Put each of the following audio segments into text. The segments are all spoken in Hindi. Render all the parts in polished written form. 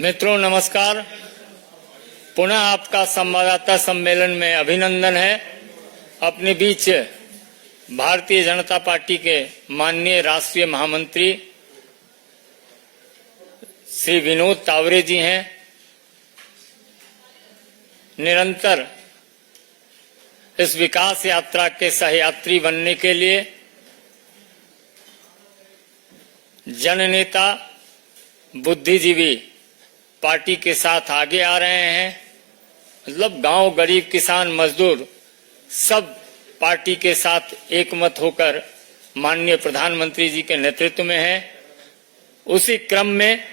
मित्रों नमस्कार। पुनः आपका संवाददाता सम्मेलन में अभिनंदन है। अपने बीच भारतीय जनता पार्टी के माननीय राष्ट्रीय महामंत्री श्री विनोद तावरे जी हैं। निरंतर इस विकास यात्रा के सहयात्री बनने के लिए जननेता बुद्धिजीवी पार्टी के साथ आगे आ रहे हैं। मतलब गांव, गरीब, किसान, मजदूर सब पार्टी के साथ एकमत होकर माननीय प्रधानमंत्री जी के नेतृत्व में है। उसी क्रम में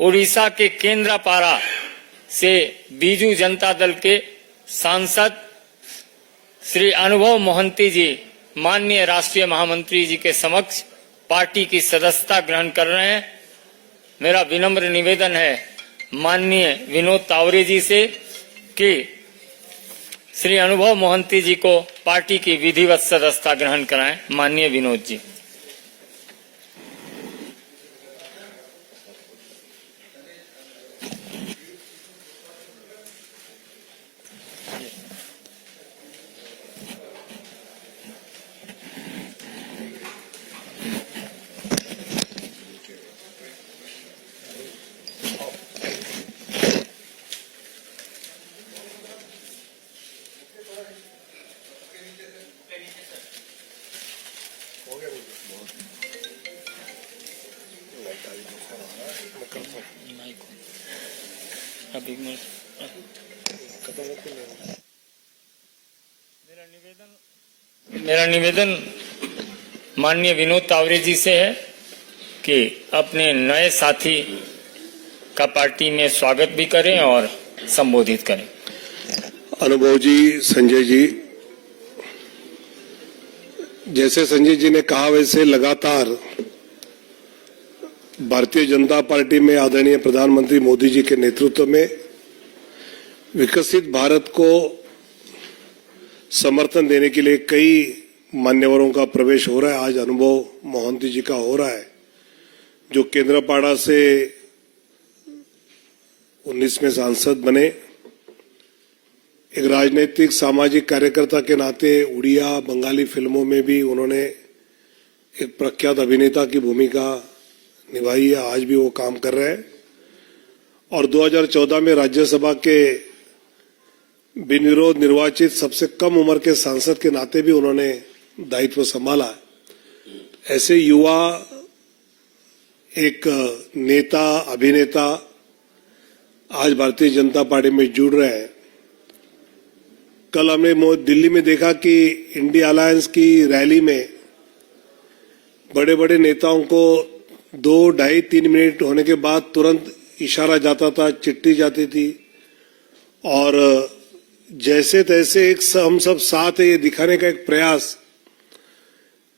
उड़ीसा के केंद्रापाड़ा से बीजू जनता दल के सांसद श्री अनुभव मोहंती जी माननीय राष्ट्रीय महामंत्री जी के समक्ष पार्टी की सदस्यता ग्रहण कर रहे हैं। मेरा विनम्र निवेदन है माननीय विनोद तावरे जी से कि श्री अनुभव मोहंती जी को पार्टी की विधिवत सदस्यता ग्रहण कराएं। माननीय विनोद जी। मेरा निवेदन माननीय विनोद तावरे जी से है कि अपने नए साथी का पार्टी में स्वागत भी करें और संबोधित करें। अनुभव जी, संजय जी, जैसे संजय जी ने कहा वैसे लगातार भारतीय जनता पार्टी में आदरणीय प्रधानमंत्री मोदी जी के नेतृत्व में विकसित भारत को समर्थन देने के लिए कई मान्यवरों का प्रवेश हो रहा है। आज अनुभव मोहंती जी का हो रहा है, जो केंद्रापाड़ा से 19वें सांसद बने। एक राजनीतिक सामाजिक कार्यकर्ता के नाते उड़िया बंगाली फिल्मों में भी उन्होंने एक प्रख्यात अभिनेता की भूमिका निभाई है। आज भी वो काम कर रहे हैं और 2014 में राज्यसभा के बिन विरोध निर्वाचित सबसे कम उम्र के सांसद के नाते भी उन्होंने दायित्व संभाला। ऐसे युवा एक नेता, अभिनेता आज भारतीय जनता पार्टी में जुड़ रहे हैं। कल हमने दिल्ली में देखा कि इंडिया अलायंस की रैली में बड़े बड़े नेताओं को 2, 2.5, 3 मिनट होने के बाद तुरंत इशारा जाता था, चिट्ठी जाती थी और जैसे तैसे एक हम सब साथ है ये दिखाने का एक प्रयास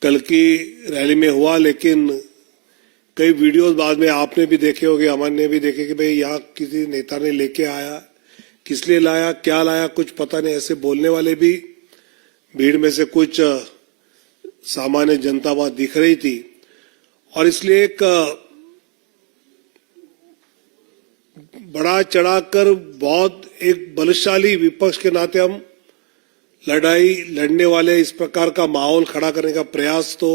कल की रैली में हुआ। लेकिन कई वीडियोस बाद में आपने भी देखे होंगे, अमन ने भी देखे कि भाई यहाँ किसी नेता ने लेके आया, किस लिए लाया, क्या लाया, कुछ पता नहीं, ऐसे बोलने वाले भी भीड़ में से कुछ सामान्य जनता वहां दिख रही थी। और इसलिए एक बड़ा चढ़ाकर बहुत एक बलशाली विपक्ष के नाते हम लड़ाई लड़ने वाले इस प्रकार का माहौल खड़ा करने का प्रयास तो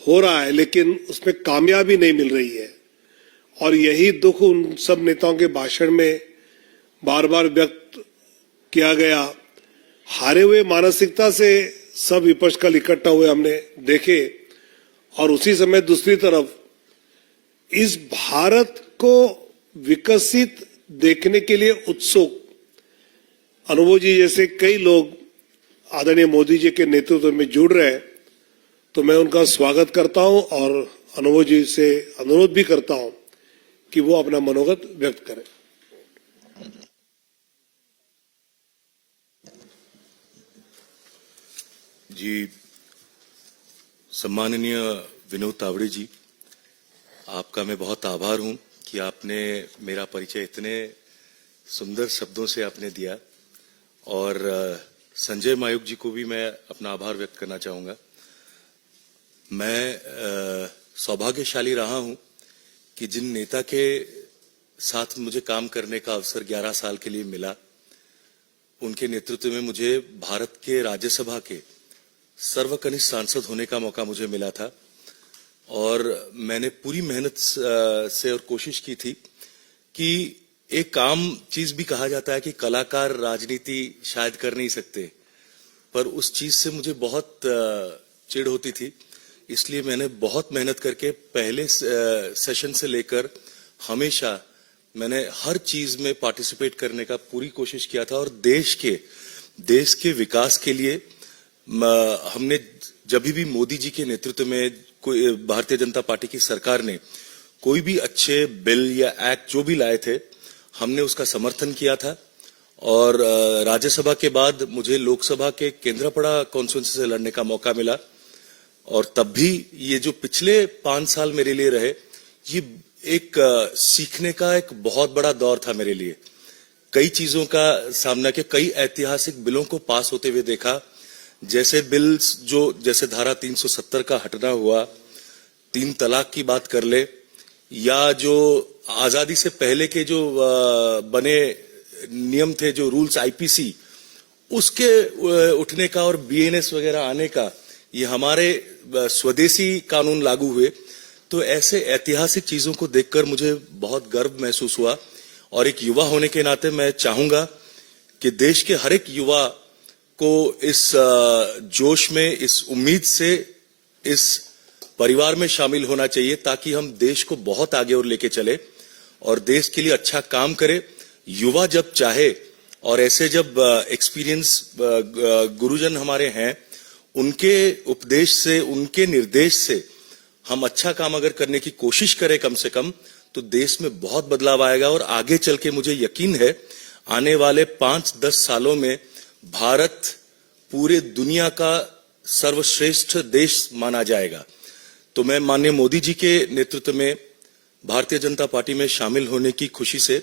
हो रहा है, लेकिन उसमें कामयाबी नहीं मिल रही है। और यही दुख उन सब नेताओं के भाषण में बार बार व्यक्त किया गया। हारे हुए मानसिकता से सब विपक्ष कल इकट्ठा हुए हमने देखे और उसी समय दूसरी तरफ इस भारत को विकसित देखने के लिए उत्सुक अनुभव जी जैसे कई लोग आदरणीय मोदी जी के नेतृत्व में जुड़ रहे हैं, तो मैं उनका स्वागत करता हूं और अनुभव जी से अनुरोध भी करता हूं कि वो अपना मनोगत व्यक्त करें। जी, सम्माननीय विनोद तावड़े जी, आपका मैं बहुत आभार हूं कि आपने मेरा परिचय इतने सुंदर शब्दों से आपने दिया। और संजय मायूख जी को भी मैं अपना आभार व्यक्त करना चाहूंगा। मैं सौभाग्यशाली रहा हूं कि जिन नेता के साथ मुझे काम करने का अवसर 11 साल के लिए मिला। उनके नेतृत्व में मुझे भारत के राज्यसभा के सर्वकनिष्ठ सांसद होने का मौका मुझे मिला था और मैंने पूरी मेहनत से और कोशिश की थी कि एक आम चीज भी कहा जाता है कि कलाकार राजनीति शायद कर नहीं सकते, पर उस चीज से मुझे बहुत चिढ़ होती थी। इसलिए मैंने बहुत मेहनत करके पहले सेशन से लेकर हमेशा मैंने हर चीज में पार्टिसिपेट करने का पूरी कोशिश किया था और देश के विकास के लिए हमने जब भी मोदी जी के नेतृत्व में कोई भारतीय जनता पार्टी की सरकार ने कोई भी अच्छे बिल या एक्ट जो भी लाए थे, हमने उसका समर्थन किया था। और राज्यसभा के बाद मुझे लोकसभा के केंद्रापड़ा कॉन्स्टिट्यूंसी से लड़ने का मौका मिला और तब भी ये जो पिछले 5 साल मेरे लिए रहे, ये एक सीखने का एक बहुत बड़ा दौर था मेरे लिए। कई चीजों का सामना किया, कई ऐतिहासिक बिलों को पास होते हुए देखा, जैसे बिल्स जैसे धारा 370 का हटना हुआ, 3 तलाक की बात कर ले, या जो आजादी से पहले के जो बने नियम थे, जो रूल्स आईपीसी, उसके उठने का और बीएनएस वगैरह आने का, ये हमारे स्वदेशी कानून लागू हुए। तो ऐसे ऐतिहासिक चीजों को देखकर मुझे बहुत गर्व महसूस हुआ और एक युवा होने के नाते मैं चाहूंगा कि देश के हर एक युवा को इस जोश में, इस उम्मीद से इस परिवार में शामिल होना चाहिए ताकि हम देश को बहुत आगे और लेके चले और देश के लिए अच्छा काम करे। युवा जब चाहे और ऐसे जब एक्सपीरियंस गुरुजन हमारे हैं, उनके उपदेश से, उनके निर्देश से हम अच्छा काम अगर करने की कोशिश करें कम से कम, तो देश में बहुत बदलाव आएगा और आगे चल के मुझे यकीन है आने वाले 5-10 सालों में भारत पूरे दुनिया का सर्वश्रेष्ठ देश माना जाएगा। तो मैं माननीय मोदी जी के नेतृत्व में भारतीय जनता पार्टी में शामिल होने की खुशी से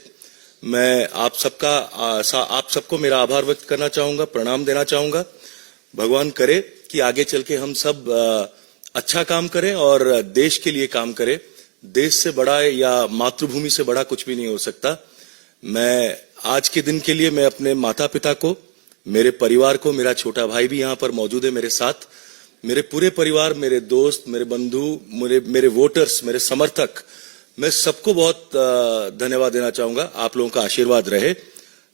मैं आप सबको मेरा आभार व्यक्त करना चाहूंगा, प्रणाम देना चाहूंगा। भगवान करे कि आगे चल के हम सब अच्छा काम करें और देश के लिए काम करें। देश से बड़ा या मातृभूमि से बड़ा कुछ भी नहीं हो सकता। मैं आज के दिन के लिए मैं अपने माता पिता को, मेरे परिवार को, मेरा छोटा भाई भी यहाँ पर मौजूद है मेरे साथ, मेरे पूरे परिवार, मेरे दोस्त, मेरे बंधु, मेरे वोटर्स, मेरे समर्थक, मैं सबको बहुत धन्यवाद देना चाहूंगा। आप लोगों का आशीर्वाद रहे।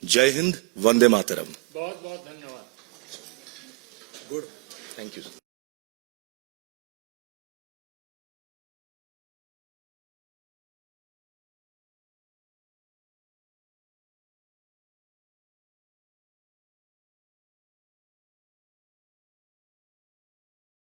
जय हिंद, वंदे मातरम। बहुत बहुत धन्यवाद। Good, thank you.